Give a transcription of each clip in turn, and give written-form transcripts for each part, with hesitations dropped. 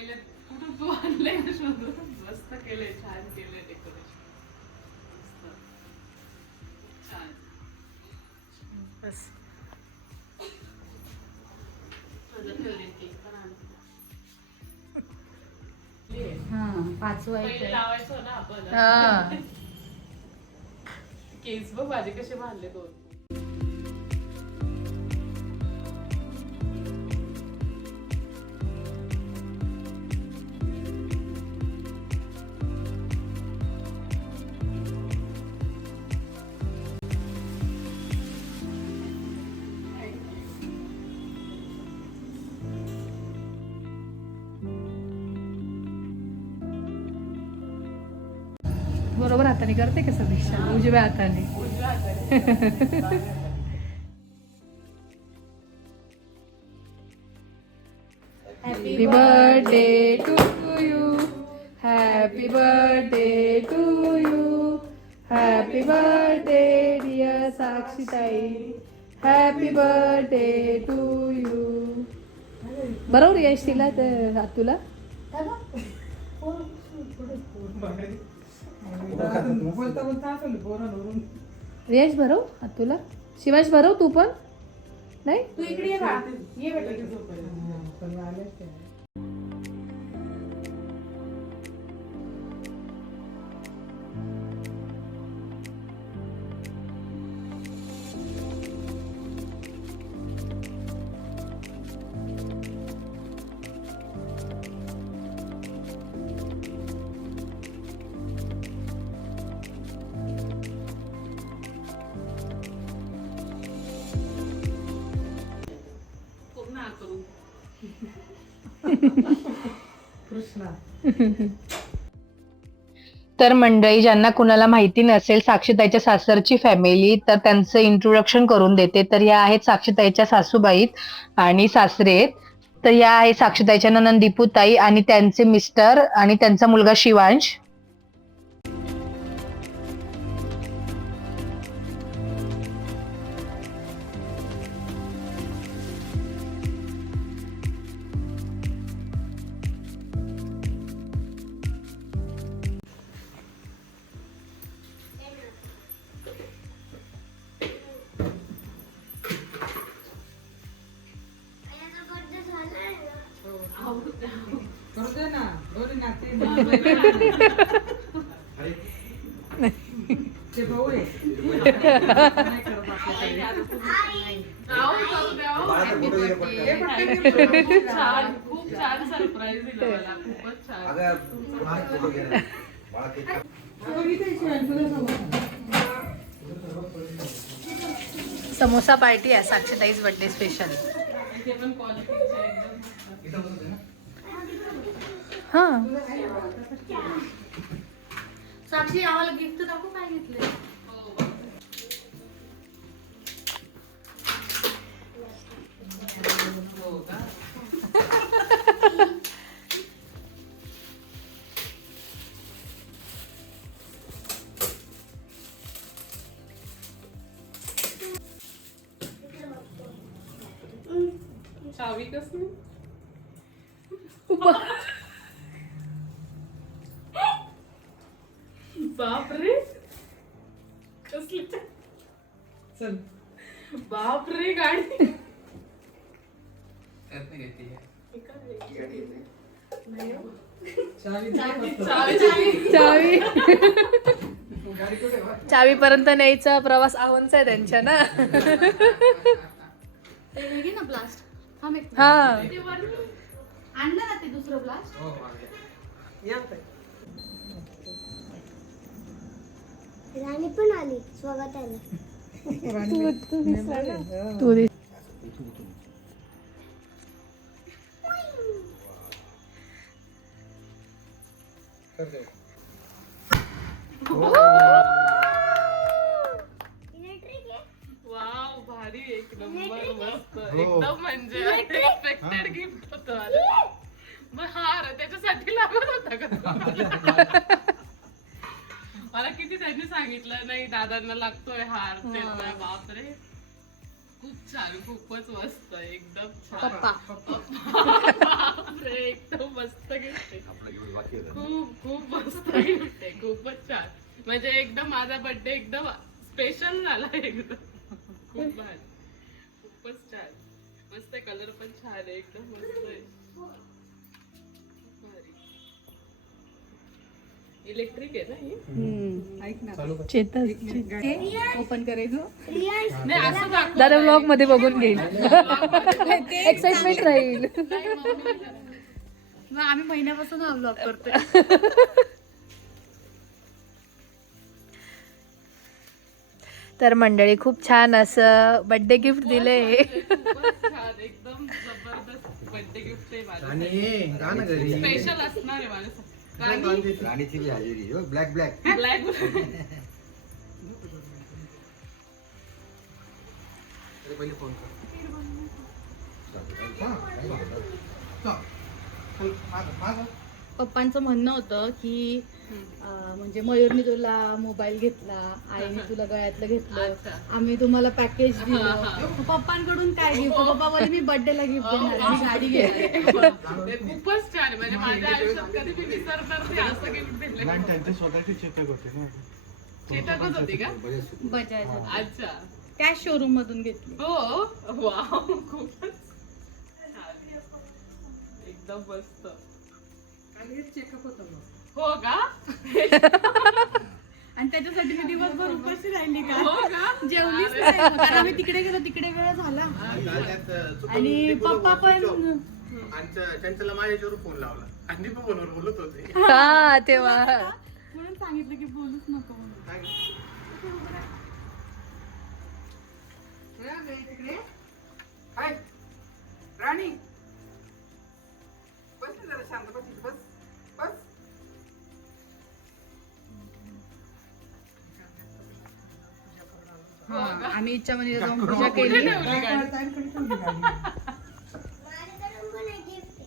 पहिले कुठून तू आणलंय ना शोधून. मस्त केलंय, छान केलंय डेकोरेशन. छान. बस तुझं फेवरेट केक पण आणला. हा 5 पहिले लावायचो ना आपण. हा केस बघ माझे कसे बांधले दोन. बरोबर हाताने करते का समीक्षा? उजव्या हाताने. उजव्या हाताने. Happy birthday to you, happy birthday to you, happy birthday dear साक्षीताई, हॅपी बर्थडे टू यू. बरोबर यश तिला तर तुला यश भरव तुला. शिवांश भरव तू पण. नाही तू इकडे ये बा. ये बेटा. खूप ना करू. तर मंडळी, ज्यांना कुणाला माहिती नसेल साक्षीताईच्या सासरची फॅमिली, तर त्यांचं इंट्रोडक्शन करून देते. तर या आहेत साक्षीताईच्या सासूबाई आणि सासरे आहेत. तर या आहे साक्षीताईच्या नणंद दीपूताई आणि त्यांचे मिस्टर आणि त्यांचा मुलगा शिवांश. छान, खूप छान सरप्राईज दिलं मला. खूपच छान. समोसा पार्टी आहे साक्षीताईच बर्थडे स्पेशल. इथे पण क्वालिटीचे एकदम. हा साक्षी आम्हाला गिफ्ट दाखव काय घेतलंय. हो का? चावी कसली? बापरे, कसली चल. बापरे, गाडी चावी चावीपर्यंत न्यायचा प्रवास आवनचा आहे त्यांच्या ना. ते वेगळी ना ब्लास्ट. हा आणलं ना ते दुसरं ब्लास्ट. राणी पण आली स्वागताला. तू दे. वाव, भारी. एक नंबर, मस्त एकदम. म्हणजे अनएक्सपेक्टेड गिफ्ट होतं. मग हार त्याच्यासाठी लागत होता का तुम्हाला? मला किती त्यांनी सांगितलं नाही दादांना लागतोय हार. बापरे, खूप छान, खूपच मस्त, एकदम छान. पप्पा बापरे, एकदम मस्त गिफ्ट आहे. खूप खूप मस्त गिफ्ट आहे, खूपच छान. म्हणजे एकदम माझा बर्थडे एकदम स्पेशल झाला एकदम. खूप भारी, खूपच छान, मस्त कलर पण छान आहे, एकदम मस्त आहे. भारी. इलेक्ट्रिक आहे ना ही? ऐक ना चेतन ओपन करायचं नाही, असं दाखव. दादा ब्लॉग मध्ये बघून घेईल एक्साइटमेंट राहील. मग आम्ही महिन्यापासून हा ब्लॉग करतोय. तर मंडळी खूप छान असं बर्थडे गिफ्ट दिले. खूपच छान, एकदम जबरदस्त बर्थडे गिफ्ट आहे माझं. स्पेशल असणार आहे माझ्यासाठी. राणीची बी हजेरी हो, ब्लॅक ब्लॅक. ब्लॅक पहिले फोन कर. पप्पांचं म्हणणं होतं की म्हणजे मयूरने तुला मोबाईल घेतला, आईने तुला गळ्यातलं घेतलं, अच्छा. आम्ही तुम्हाला पॅकेज हा, दिलं. हा. मग पप्पांकडून काय गिफ्ट? पप्पा बोलले मी बर्थडेला गिफ्ट देणार आणि गाडी घेणार. ते खूपच छान आहे. म्हणजे माझ्या आयुष्यात कधी मी विसरणार नाही असं गिफ्ट दिलं. त्यांचे स्वतःची चेतक होते ना. चेतकच होती का? बजाज अच्छा. त्या शोरूम मधून घेतली. हो, वाव, खूपच छान. एकदम मस्त. हो का? आणि त्याच्यासाठी मी दिवसभर उपाशी राहिली हो का? का? जेवलीच नाही मग. कारण आम्ही तिकडे गेलो, तिकडे वेळ झाला. आणि पप्पा पण त्यांच्याला माझ्याच्यावर फोन लावला आणि मी पण फोनवर बोलत होते. हा तेव्हा म्हणून सांगितलं की बोलूच नको म्हणून. राणी बस ना जरा शांत बस बस बस. आम्ही इच्छा मंदिरात जाऊन पूजा केली. ठेवली गाडी. माझ्याकडून पण एक gift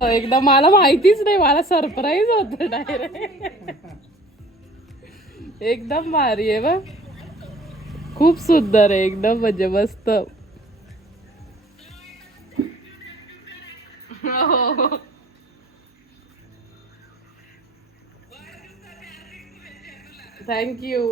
आहे. एकदम मला माहितीच नाही, मला सरप्राईज होत डायरेक्ट. एकदम भारी आहे बघ, खूप सुंदर आहे एकदम, म्हणजे मस्त. थँक्यू.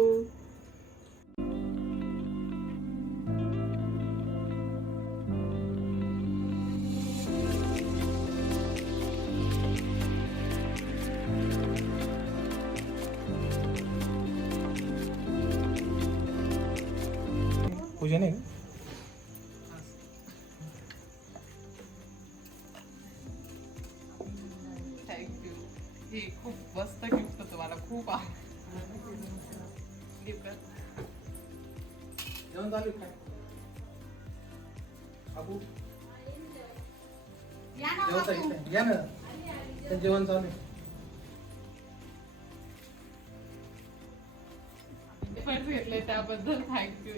पूजा नाही थँक्यू. हे खूप मस्त गिफ्ट होतं, मला खूप आवडलं. गिफ्ट जेवण चालू काय बाबू या ना जेवण बापू. चालू या ना तर जेवण चालू आहे. गिफ्ट घेतले त्याबद्दल थँक्यू.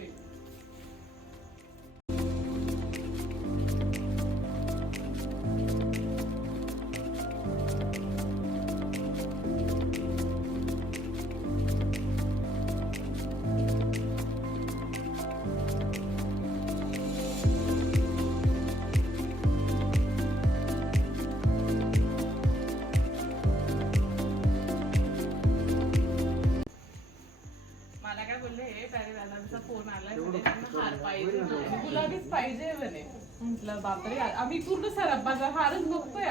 मला काय बोलले, हे पॅरे दादांचा फोन आलाय म्हणे, त्यांना हार पाहिजे म्हणे. गुलाबीच पाहिजे म्हणे. म्हटलं बापरे, आम्ही पूर्ण सराबाचा हारच बघतोय.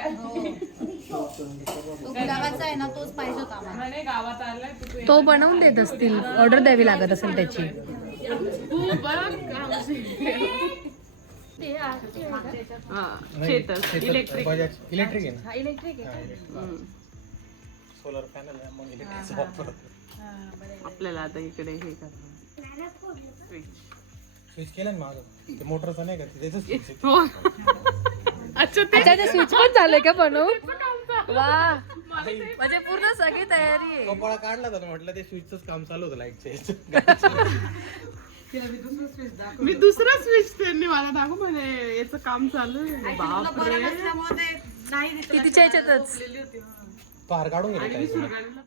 तो गुलाबाचा आहे ना, तोच पाहिजे होता आम्हाला. म्हणे गावात आलाय तू तो बनवून देत असतील, ऑर्डर द्यावी लागत असेल त्याची. तू बघ इलेक्ट्रिक. बजाज इलेक्ट्रिक आहे ना. इलेक्ट्रिक आहे. सोलर पॅनल आहे मग इलेक्ट्रिकचा वापर. आपल्याला आता इकडे हे करणार स्विच केलं ना माझं ते मोटरचं नाही का त्याचं स्विच आहे. हो. अच्छा, ते अच्छा ते स्विच पण झालंय का बनवून? वा, म्हणजे पूर्ण सगळी तयारी आहे. कपाळा काढला तर म्हटलं ते स्विचच काम चालू होतं लाईटचे. मी दुसरा स्विच त्यांनी मला दाखव म्हणे याचं काम चालू आहे. बापरे. तिच्या याच्यातच पार काढून आणि मी सुरगाणीला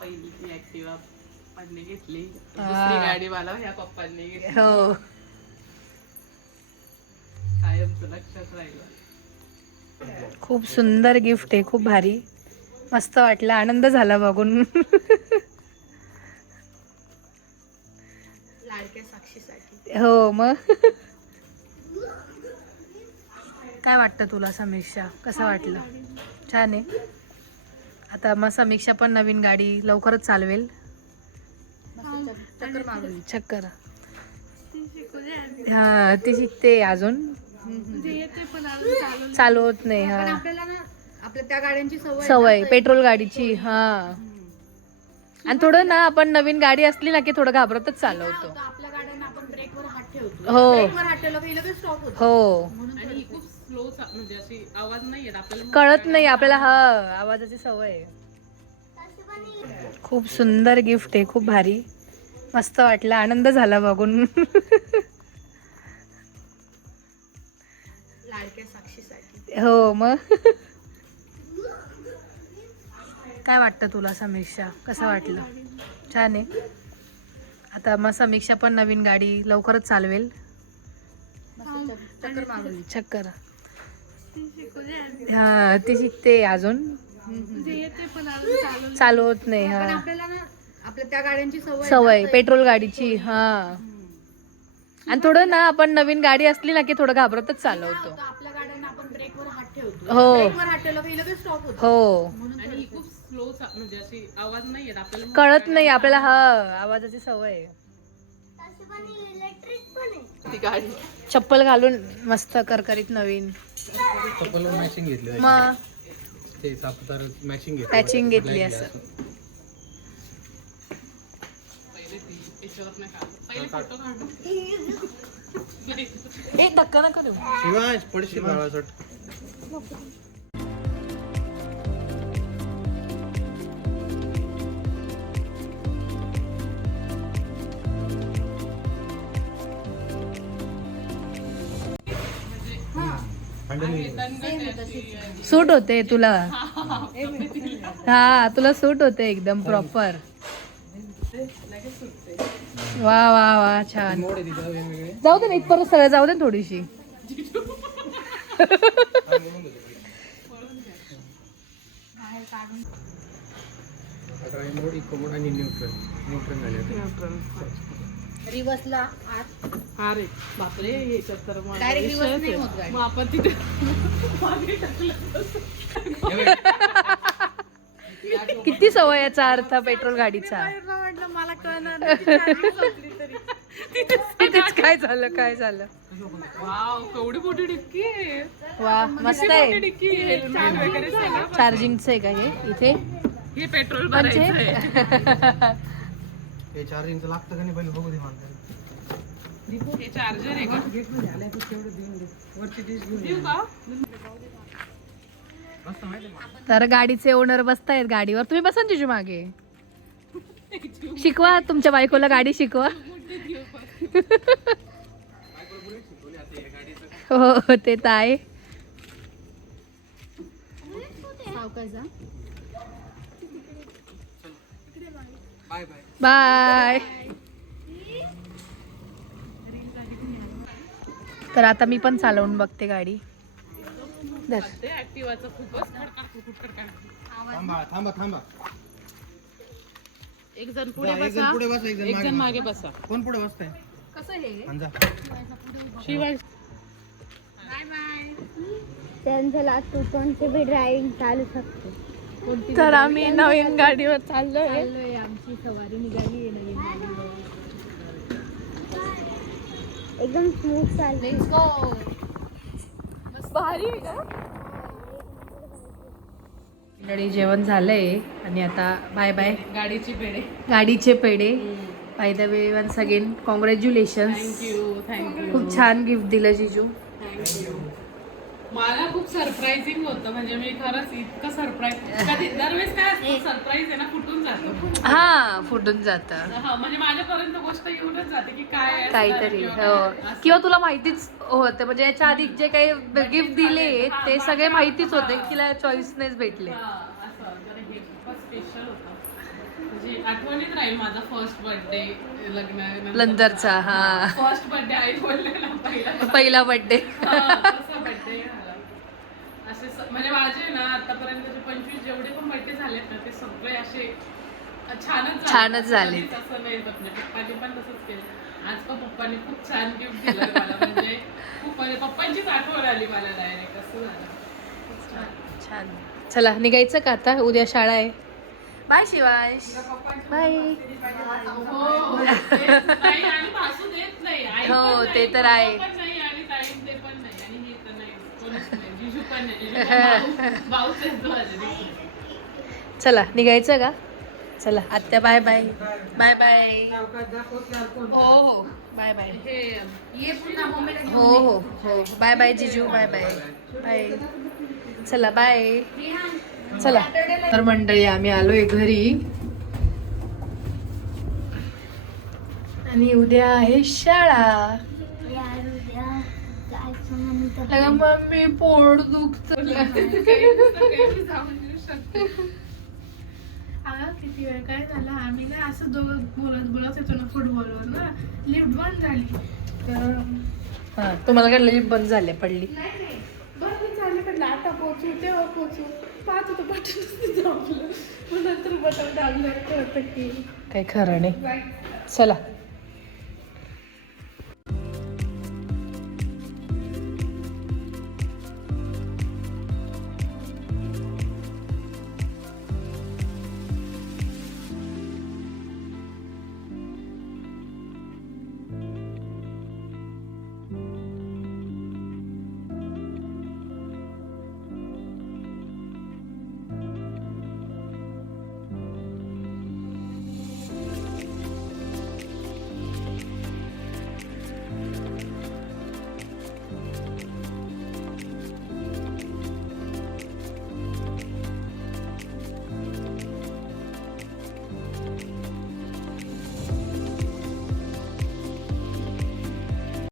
पहिली मी ऍक्टिव्हा पप्पांनी घेतली, दुसरी गाडी मला ह्या पप्पांनी घेतली. हो कायमचं लक्षात राहिलं. खूप सुंदर गिफ्ट आहे, खूप भारी, मस्त वाटलं, आनंद झाला बघून. लाडक्या साक्षीसाठी. हो मग काय वाटतं तुला समीक्षा, कसं वाटलं? छान आहे. आता मग समीक्षा पण नवीन गाडी लवकरच चालवेल. चक्कर मारून चक्कर हा ती शिकते अजून, चालू होत नाही. पण हा आपल्याला ना आपल्या त्या गाड्यांची सवय पेट्रोल गाडीची. हा आणि थोडं ना आपण नवीन गाडी असली ना की थोडं घाबरतच चालवतो. आपल्या गाड्यांना आपण ब्रेकवर हात ठेवतो. हो ब्रेकवर हात ठेवला की लगेच स्टॉप होतो. हो आणि ही खूप स्लो म्हणजे अशी आवाज नाही येत आपल्याला, कळत नाही आपल्याला. हा आवाजाची सवय आहे. खूप सुंदर गिफ्ट आहे, खूप भारी, मस्त वाटलं, आनंद झाला बघून. लाडक्या साक्षीसाठी. हो मग काय वाटतं तुला समीक्षा, कसं वाटलं? छान आहे. आता मग समीक्षा पण नवीन गाडी लवकरच चालवेल. चक्कर मारून चक्कर हा ती शिकते अजून, चालू होत नाही. पण हा आपल्याला ना आपल्या त्या गाड्यांची सवय पेट्रोल गाडीची. हा आणि थोडं ना आपण नवीन गाडी असली ना की थोडं घाबरतच चालवतो. आपल्या गाड्यांना आपण ब्रेकवर हात ठेवतो. हो ब्रेकवर हात ठेवला की लगेच स्टॉप होतो. हो आणि ही खूप स्लो म्हणजे अशी आवाज नाही येत आपल्याला, कळत नाही आपल्याला. हा आवाजाची सवय आहे. इलेक्ट्रिक पण आहे. ती गाडी. चप्पल घालून मस्त करकरीत नवीन. चप्पल मॅचिंग घेतली, मग ते सापुतार मॅचिंग घेतली, पॅचिंग घेतली असं. पहिले ती याच्यावर नाही काढ, पहिले फोटो काढू. ए धक्का नका देऊ. शिवाय पडशील बाळासट. सूट होते तुला. हा तुला सूट होते एकदम प्रॉपर. वा वा वा छान. मोड आहे तिथं वेगवेगळे. जाऊ दे ना इथपर्यंत सगळं जाऊ दे ना थोडीशी. मोड, इको मोड आणि न्यूट्रल झाले. रिवर्सला आत अरे बापरे, याच्यात तर मग Direct reverse विषयच नाही आहे. होत गाडी. मग आपण तिथे मागे टाकलं. किती सवय याचा अर्थ पेट्रोल गाडीचा. म्हटलं मला कळणार नाही, ती charging संपली तरी. तिथेच काय झालं काय झालं. वाव, केवढी मोठी डिक्की आहे. वा मस्त मोठी आहे. डिक्की आहे. हेल्मेट वगैरे सगळं. चार्जिंगचं आहे का हे इथे हे पेट्रोल म्हणजे भरायचं आहे. हे चार्जिंगचं लागतं का नाही पहिले बघू दे मला. हे चार्जर आहे का? देऊ का? तर गाडीचे ओनर बसतायत गाडीवर. तुम्ही बसा ना जिजू मागे. शिकवा तुमच्या बायकोला गाडी शिकवा. हो ते तर आहे. सावकाश. Bye bye. बाय. तर आता मी पण चालवून बघते गाडी. धर. ते ऍक्टिव्हाचं खूपच खडखड. थांबा थांबा थांबा. एक जण पुढे एक जण बसा, पुढे बसा, एक जण एक मागे जण मागे बसा. कोण पुढे बसताय? कसं हे अंजा. शिवाय त्यांचं लास्ट तू कोणती बी ड्रायव्हिंग चालू शकते. तर आम्ही नवीन गाडीवर चाललोय. चाललोय, आमची सवारी निघाली आहे नवीन गाडीवर. एकदम स्मूथ चालते. Let's go. भारी आहे का? मंडळी जेवण झालंय आणि आता बाय बाय. गाडीची पेढे. गाडीचे पेढे. By the way once again congratulations. Thank you. खूप छान गिफ्ट दिलं जिजू. थँक्यू. मला खूप सरप्राइझिंग होतं, म्हणजे मी खरंच इतकं सरप्राईज कधी दरवेळेस काय असतं सरप्राईज आहे ना फुटून जातो. हा फुटून जातं हा म्हणजे माझ्यापर्यंत गोष्ट येऊनच जाते की काय असणार काहीतरी किंवा हो. काय असं. किंवा तुला माहितीच होतं म्हणजे याच्या आधी जे काही गिफ्ट दिले ते सगळे माहितीच होते की तिला चॉईसनेच भेटले. हा, असं तर हे खूपच स्पेशल होतं. म्हणजे आठवणीत राहील माझा फर्स्ट बर्थडे नंतरचा, हा. फर्स्ट बर्थडे आई बोललेला पहिला बर्थडे तसा बर्थडे झाला. असे म्हणजे माझे ना आतापर्यंतचे 25 जेवढे पण बर्थडे झालेत ना ते सगळे असे छानच झाले. कधीच असं नाही बघलं. पप्पांनी पण तसंच केलं. आज पण पप्पांनी खूप छान गिफ्ट दिलं मला, म्हणजे खूप म्हणजे पप्पांचीच आठवण आली मला डायरेक्ट. असं झालं. खूप छान. छान. चला निघायचं का आता, उद्या शाळा आहे. बाय शिवांश. बाय. हो, तेच नाही आणि भासू देत नाही. आई हो, पण ते नाही, तर पप्पा आहे. पण नाही आणि ताई ते पण नाही आणि हे तर नाही, कोणीच नाही. जिजू पण नाही. जिजू पण भाऊच आहे तो अजून. चला निघायचं का? चला आत्या बाय बाय. Bye bye. हो हो बाय बाय. हे ये पुन्हा मम्मीला घेऊन हो हो हो बाय बाय जिजू. Bye bye bye. चला बाय. चला तर मंडळी आम्ही आलोय घरी आणि उद्या आहे शाळा. यार उद्या जायचं म्हणून तर अगं मम्मी पोट दुखत. काही जाऊन येऊ शकते. अगं किती वेळ काय झालं, आम्ही ना असं दोघं बोलत येतो ना फुटबॉलवर ना, लिफ्ट बंद झाली तर हा तुम्हाला काय लिफ्ट बंद झाली पडली. नाही बंद झाली पण आता पोहोचू तेव्हा पोहोचू पाहत होतं बटन दाबलं, मग नंतर बटन दाबलं कळतं की काही खरं नाही. चला